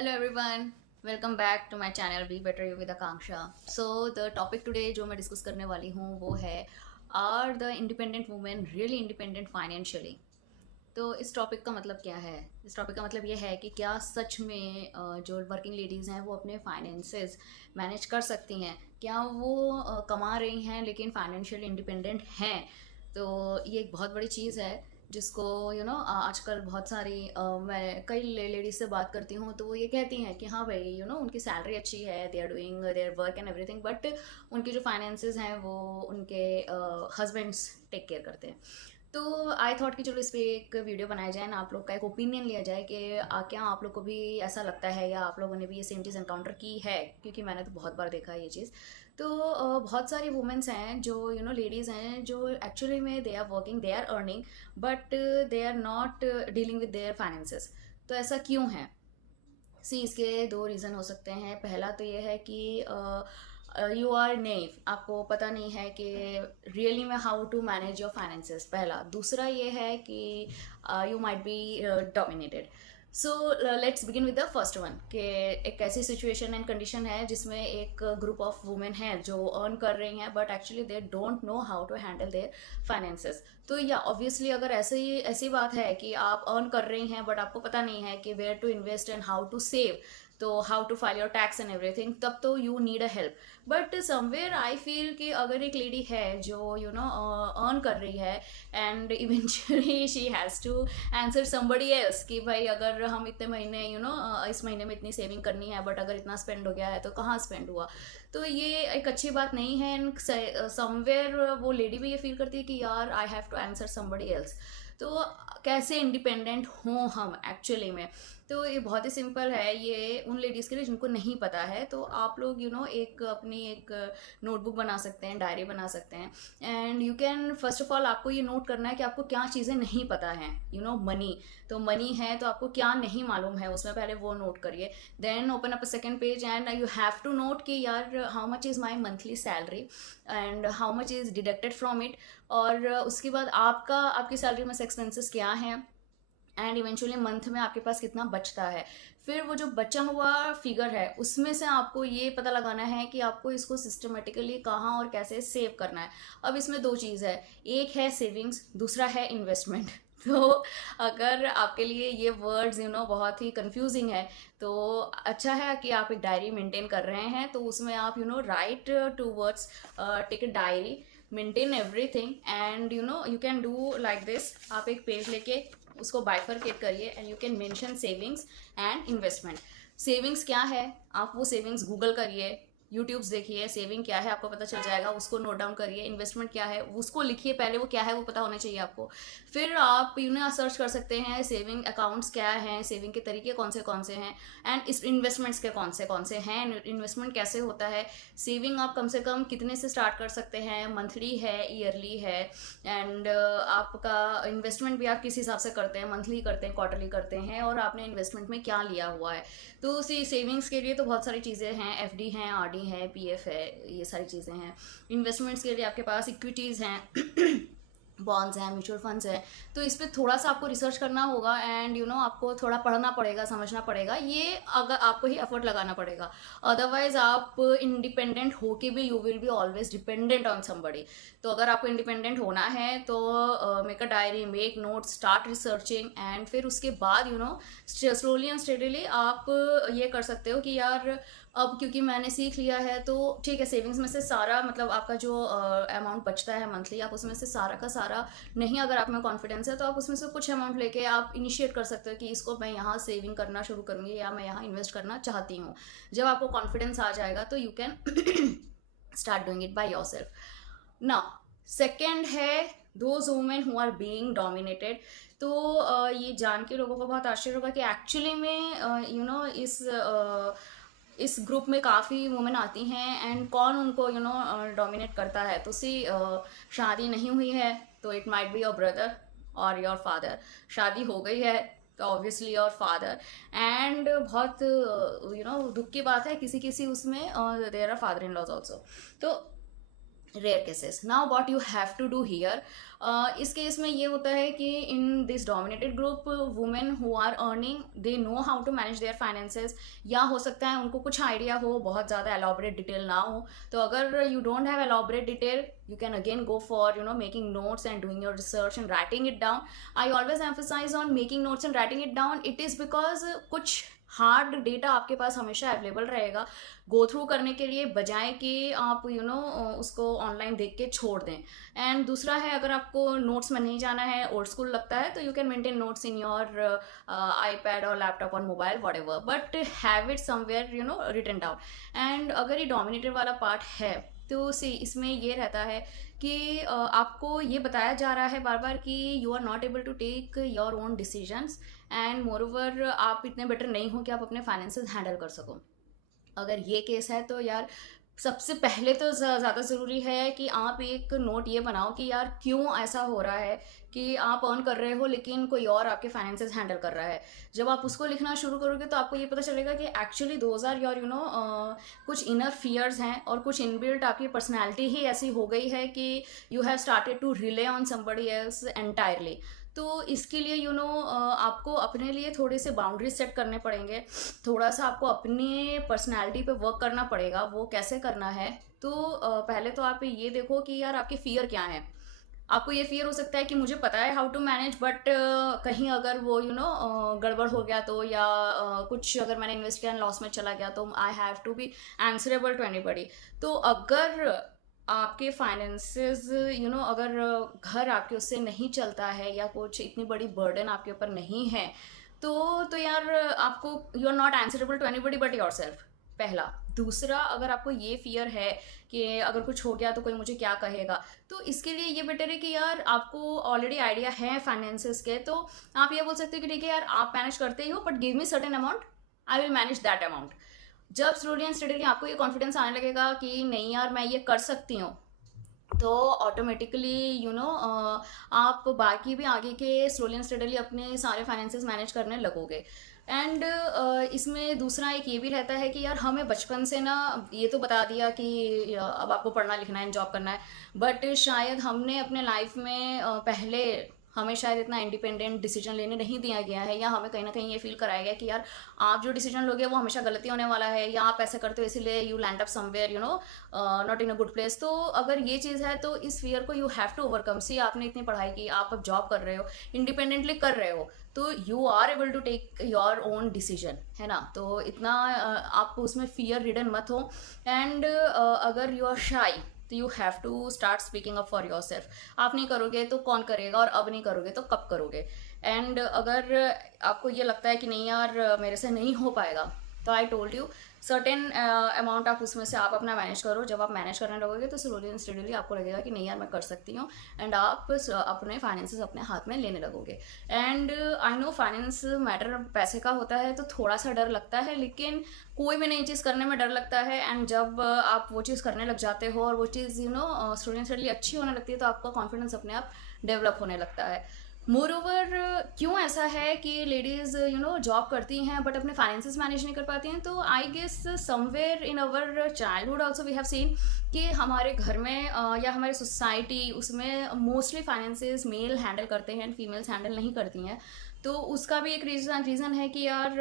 Hello everyone, welcome back to my channel be better you with Akanksha. So the topic today जो मैं discuss करने वाली हूँ वो है, are the independent women really independent financially. तो इस टॉपिक का मतलब क्या है? इस टॉपिक का मतलब ये है कि क्या सच में जो वर्किंग लेडीज़ हैं वो अपने फाइनेंसेस मैनेज कर सकती हैं? क्या वो कमा रही हैं लेकिन फाइनेंशियल इंडिपेंडेंट हैं? तो ये एक बहुत बड़ी चीज़ है जिसको आजकल बहुत सारी मैं कई लेडीज से बात करती हूँ तो वो ये कहती हैं कि हाँ भाई उनकी सैलरी अच्छी है, they are doing their work and everything, but उनके जो फाइनेंसेस हैं वो उनके हस्बैंड्स टेक केयर करते हैं। तो आई थॉट कि चलो इस पे एक वीडियो बनाया जाए ना, आप लोग का एक ओपिनियन लिया जाए कि क्या आप लोग को भी ऐसा लगता है या आप लोगों ने भी ये सेम चीज़ एनकाउंटर की है, क्योंकि मैंने तो बहुत बार देखा है ये चीज़। तो बहुत सारी वुमेंस हैं जो लेडीज़ हैं जो एक्चुअली में they are working, they are earning, but they are not dealing with their finances. तो ऐसा क्यों है? सी इसके दो रीज़न हो सकते हैं। पहला तो ये है कि यू आर नेव, आपको पता नहीं है कि रियली में how to manage your finances, पहला। दूसरा ये है कि you might be dominated. So let's begin with the first one कि एक ऐसी सिचुएशन एंड कंडीशन है जिसमें एक ग्रुप ऑफ वुमेन हैं जो अर्न कर रही हैं but actually they don't know how to handle their finances. तो या ऑब्वियसली अगर ऐसी बात है कि आप अर्न कर रही हैं बट आपको पता नहीं है कि where to invest and how to save, तो how to file your tax and everything, तब तो you need a help. But somewhere I feel कि अगर एक लेडी है जो अर्न कर रही है and eventually she has to answer somebody else कि भाई अगर हम इतने महीने इस महीने में इतनी सेविंग करनी है बट अगर इतना स्पेंड हो गया है तो कहाँ स्पेंड हुआ, तो ये एक अच्छी बात नहीं है। एंड समवेयर वो लेडी भी ये फील करती है कि यार I have to answer somebody else. तो कैसे इंडिपेंडेंट हों हम एक्चुअली में? तो ये बहुत ही सिंपल है, ये उन लेडीज़ के लिए जिनको नहीं पता है। तो आप लोग एक अपनी एक नोटबुक बना सकते हैं, डायरी बना सकते हैं, and you can first of all आपको ये नोट करना है कि आपको क्या चीज़ें नहीं पता हैं। मनी, तो मनी है तो आपको क्या नहीं मालूम है उसमें, पहले वो नोट करिए। Then open up a second page and you have to note कि यार how much is my monthly salary and how much is deducted from it. और उसके बाद आपकी सैलरी में से एक्सपेंसेस क्या हैं एंड इवेंचुअली मंथ में आपके पास कितना बचता है। फिर वो जो बचा हुआ फिगर है उसमें से आपको ये पता लगाना है कि आपको इसको सिस्टमेटिकली कहाँ और कैसे सेव करना है। अब इसमें दो चीज़ है, एक है सेविंग्स, दूसरा है इन्वेस्टमेंट। तो अगर आपके लिए ये वर्ड्स बहुत ही कंफ्यूजिंग है तो अच्छा है कि आप एक डायरी मेंटेन कर रहे हैं, तो उसमें आप write two words, take a diary, maintain everything and you can do like this. आप एक पेज लेके उसको बाइफरकेट करिए and you can mention savings and investment. Savings क्या है, आप वो सेविंग्स गूगल करिए, यूट्यूब्स देखिए, सेविंग क्या है आपको पता चल जाएगा, उसको नोट डाउन करिए। इन्वेस्टमेंट क्या है उसको लिखिए, पहले वो क्या है वो पता होना चाहिए आपको। फिर आप सर्च कर सकते हैं सेविंग अकाउंट्स क्या हैं, सेविंग के तरीके कौन से हैं, एंड इस इन्वेस्टमेंट्स के कौन से हैं, इन्वेस्टमेंट कैसे होता है, सेविंग आप कम से कम कितने से स्टार्ट कर सकते हैं, मंथली है, ईयरली है, एंड आपका इन्वेस्टमेंट भी आप किस हिसाब से करते हैं, मंथली करते हैं, क्वार्टरली करते हैं, और आपने इन्वेस्टमेंट में क्या लिया हुआ है। तो उसी सेविंग्स के लिए तो बहुत सारी चीज़ें हैं, एफडी हैं, आरडी है, पीएफ है, ये सारी चीज़ें हैं। इन्वेस्टमेंट्स के लिए आपके पास इक्विटीज़ हैं, बॉन्ड्स हैं, म्यूचुअल फंड्स हैं। तो इस पर थोड़ा सा आपको रिसर्च करना होगा एंड आपको थोड़ा पढ़ना पड़ेगा, समझना पड़ेगा, ये अगर आपको ही एफर्ट लगाना पड़ेगा। अदरवाइज आप इंडिपेंडेंट होके भी you will be always dependent on somebody. तो अगर आपको इंडिपेंडेंट होना है तो make a diary, make note, start researching, and फिर उसके बाद स्लोली एंड स्टेडीली आप ये कर सकते हो कि यार अब क्योंकि मैंने सीख लिया है तो ठीक है, सेविंग्स में से सारा मतलब आपका जो अमाउंट बचता है मंथली, आप उसमें से सारा का सारा नहीं, अगर आप में कॉन्फिडेंस है तो आप उसमें से कुछ अमाउंट लेके आप इनिशिएट कर सकते हो कि इसको मैं यहाँ सेविंग करना शुरू करूँगी या मैं यहाँ इन्वेस्ट करना चाहती हूँ। जब आपको कॉन्फिडेंस आ जाएगा तो you can start doing it by yourself. Now second है those women who are being dominated. तो ये जान के लोगों को बहुत आश्चर्य होगा कि एक्चुअली में इस ग्रुप में काफ़ी वुमेन आती हैं एंड कौन उनको डोमिनेट करता है। तो सी शादी नहीं हुई है तो it might be your brother और योर फादर, शादी हो गई है तो ऑब्वियसली योर फादर। एंड बहुत दुख की बात है, किसी किसी उसमें there are father in laws also. तो rare cases. Now what you have to do here, इस केस में ये होता है कि in this dominated group women who are earning they know how to manage their finances, या हो सकता है उनको कुछ आइडिया हो, बहुत ज़्यादा एलॉबरेट डिटेल ना हो. तो अगर you don't have elaborate detail, you can again go for making notes and doing your research and writing it down. I always emphasize on making notes and writing it down. It is because कुछ hard data आपके पास हमेशा available रहेगा go through करने के लिए, बजाय कि आप उसको ऑनलाइन देख के छोड़ दें. एंड दूसरा है, अगर आपको नोट्स में नहीं जाना है, ओल्ड स्कूल लगता है, तो you can maintain notes in your iPad और लैपटॉप और mobile whatever, but have it somewhere written down. And अगर ये डोमिनेटेड वाला पार्ट है तो सी इसमें ये रहता है कि आपको ये बताया जा रहा है बार बार कि you are not able to take your own decisions, and moreover आप इतने बेटर नहीं हो कि आप अपने फाइनेंसेस हैंडल कर सको. अगर ये केस है तो यार सबसे पहले तो ज़्यादा ज़रूरी है कि आप एक नोट ये बनाओ कि यार क्यों ऐसा हो रहा है कि आप अर्न कर रहे हो लेकिन कोई और आपके फाइनेंसेस हैंडल कर रहा है. जब आप उसको लिखना शुरू करोगे तो आपको ये पता चलेगा कि एक्चुअली दोज आर योर कुछ इनर फियर्स हैं, और कुछ इनबिल्ट आपकी पर्सनैलिटी ही ऐसी हो गई है कि you have started to rely on somebody else entirely. तो इसके लिए आपको अपने लिए थोड़े से बाउंड्रीज सेट करने पड़ेंगे, थोड़ा सा आपको अपनी पर्सनैलिटी पे वर्क करना पड़ेगा. वो कैसे करना है, तो पहले तो आप ये देखो कि यार आपके फियर क्या हैं. आपको ये फियर हो सकता है कि मुझे पता है हाउ टू मैनेज, बट कहीं अगर वो गड़बड़ हो गया तो, या कुछ अगर मैंने इन्वेस्ट किया लॉस में चला गया तो I have to be answerable to anybody. तो अगर आपके फाइनेंसेस अगर घर आपके उससे नहीं चलता है, या कुछ इतनी बड़ी बर्डन आपके ऊपर नहीं है, तो यार आपको you are not answerable to anybody but yourself, पहला. दूसरा, अगर आपको ये फियर है कि अगर कुछ हो गया तो कोई मुझे क्या कहेगा, तो इसके लिए ये बेटर है कि यार आपको ऑलरेडी आइडिया है फाइनेंसेस के, तो आप ये बोल सकते हो कि ठीक है यार आप मैनेज करते ही हो, but give me certain amount, I will manage that amount. जब स्लोली एंड स्टडीली आपको ये कॉन्फिडेंस आने लगेगा कि नहीं यार मैं ये कर सकती हूँ, तो ऑटोमेटिकली आप बाकी भी आगे के स्लोली एंड स्टडीली अपने सारे फाइनेंसेस मैनेज करने लगोगे. एंड इसमें दूसरा एक ये भी रहता है कि यार हमें बचपन से ना ये तो बता दिया कि अब आपको पढ़ना लिखना है, जॉब करना है, बट शायद हमने अपने लाइफ में पहले हमें शायद इतना इंडिपेंडेंट डिसीजन लेने नहीं दिया गया है, या हमें कहीं ना कहीं ये फील कराया गया कि यार आप जो डिसीजन लोगे वो हमेशा गलती होने वाला है, या आप ऐसे करते हो इसीलिए you land up somewhere not in a good place. तो अगर ये चीज़ है तो इस फियर को यू हैव टू ओवरकम. सी आपने इतनी पढ़ाई की, आप अब जॉब कर रहे हो, इंडिपेंडेंटली कर रहे हो, तो you are able to take your own decision, है ना. तो इतना आप उसमें फियर रिडन मत हो. एंड अगर यू आर शाई तो you have to start speaking up for yourself. आप नहीं करोगे तो कौन करेगा, और अब नहीं करोगे तो कब करोगे. एंड अगर आपको ये लगता है कि नहीं यार मेरे से नहीं हो पाएगा, तो I told you certain amount आप उसमें से आप अपना मैनेज करो. जब आप मैनेज करने लगोगे तो स्लोली एंड स्टेडली आपको लगेगा कि नहीं यार मैं कर सकती हूँ, एंड आप अपने फाइनेंसेस अपने हाथ में लेने लगोगे. And I know finance matter पैसे का होता है तो थोड़ा सा डर लगता है, लेकिन कोई भी नई चीज़ करने में डर लगता है. एंड जब आप वो चीज़ करने लग जाते हो और वो चीज़ स्लोली एंड स्टेडली अच्छी होने लगती है, तो आपका कॉन्फिडेंस अपने आप डेवलप होने लगता है. मोर ओवर क्यों ऐसा है कि लेडीज़ जॉब करती हैं बट अपने फाइनेंसेस मैनेज नहीं कर पाती हैं, तो I guess somewhere in our childhood also we have seen कि हमारे घर में या हमारी सोसाइटी उसमें मोस्टली फाइनेंसेस मेल हैंडल करते हैं एंड फीमेल्स हैंडल नहीं करती हैं. तो उसका भी एक रीज़न है कि यार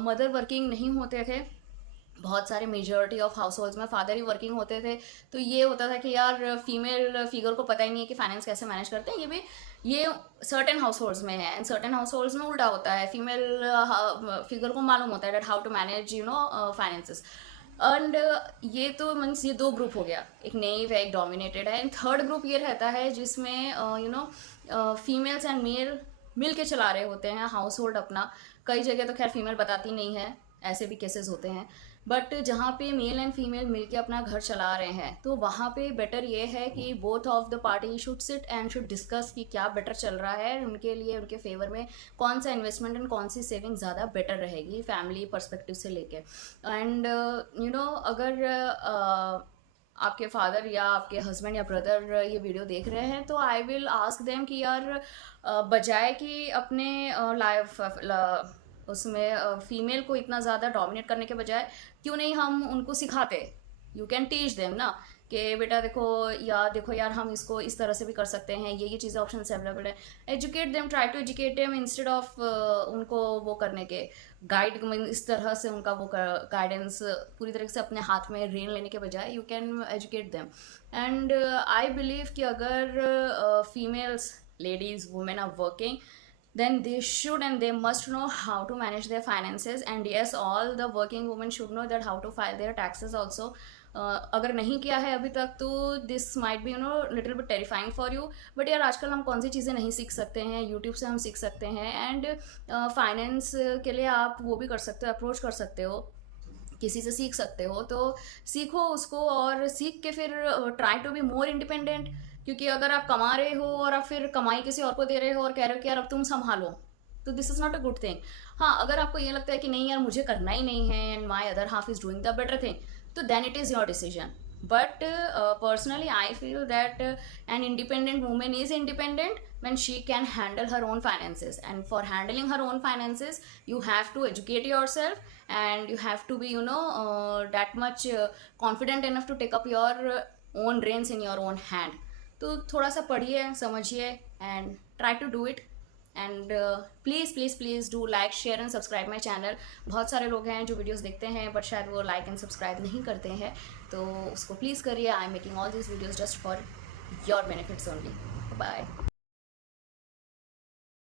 मदर वर्किंग नहीं होते थे. बहुत सारे मेजॉरिटी ऑफ हाउस होल्ड्स में फादर ही वर्किंग होते थे, तो ये होता था कि यार फीमेल फिगर को पता ही नहीं है कि फाइनेंस कैसे मैनेज करते हैं. ये सर्टेन हाउस होल्ड्स में है, एंड सर्टेन हाउस होल्ड्स में उल्टा होता है, फीमेल फिगर को मालूम होता है that how to manage finances. And ये तो मीन्स ये दो ग्रुप हो गया, एक नेव है एक डोमिनेटेड है. एंड थर्ड ग्रुप ये रहता है जिसमें फीमेल्स एंड मेल मिल के चला रहे होते हैं हाउस होल्ड अपना. कई जगह तो खैर फीमेल बताती नहीं है, ऐसे भी केसेस होते हैं, बट जहाँ पे मेल एंड फीमेल मिलके अपना घर चला रहे हैं तो वहाँ पे बेटर ये है कि both of the party should sit and should discuss कि क्या बेटर चल रहा है उनके लिए, उनके फेवर में कौन सा इन्वेस्टमेंट एंड कौन सी सेविंग ज़्यादा बेटर रहेगी फैमिली पर्सपेक्टिव से लेके. एंड अगर आपके फादर या आपके हस्बैंड या ब्रदर ये वीडियो देख रहे हैं, तो आई विल आस्क देम कि यार बजाय कि अपने लाइफ उसमें फीमेल को इतना ज़्यादा डोमिनेट करने के बजाय क्यों नहीं हम उनको सिखाते, यू कैन टीच देम ना कि बेटा देखो यार हम इसको इस तरह से भी कर सकते हैं, ये चीज़ें ऑप्शन अवेलेबल है। Educate them, try to educate them instead of उनको वो करने के गाइड, इस तरह से उनका वो गाइडेंस पूरी तरह से अपने हाथ में रेन लेने के बजाय you can educate them. And I believe कि अगर females, ladies, women are working, then they should and they must know how to manage their finances. And yes, all the working women should know that how to file their taxes also. अगर नहीं किया है अभी तक तो this might be little bit terrifying for you, but यार आजकल हम कौन सी चीज़ें नहीं सीख सकते हैं, यूट्यूब से हम सीख सकते हैं। एंड फाइनेंस के लिए आप वो भी कर सकते हो, अप्रोच कर सकते हो, किसी से सीख सकते हो, तो सीखो उसको और सीख के फिर try to be more independent. क्योंकि अगर आप कमा रहे हो और आप फिर कमाई किसी और को दे रहे हो और कह रहे हो कि यार अब तुम संभालो, तो this is not a good thing. हाँ, अगर आपको ये लगता है कि नहीं यार मुझे करना ही नहीं है and my other half is doing the better thing, तो then it is your decision. But personally, I feel that an independent woman is independent when she can handle her own finances. And for handling her own finances, you have to educate yourself and you have to be, that much confident enough to take up your own reins in your own hand. तो थोड़ा सा पढ़िए, समझिए and try to do it. And please please please do like, share and subscribe my channel. बहुत सारे लोग हैं जो वीडियोस देखते हैं बट शायद वो लाइक एंड सब्सक्राइब नहीं करते हैं, तो उसको प्लीज़ करिए। I am making all this videos just for your benefits only. Bye.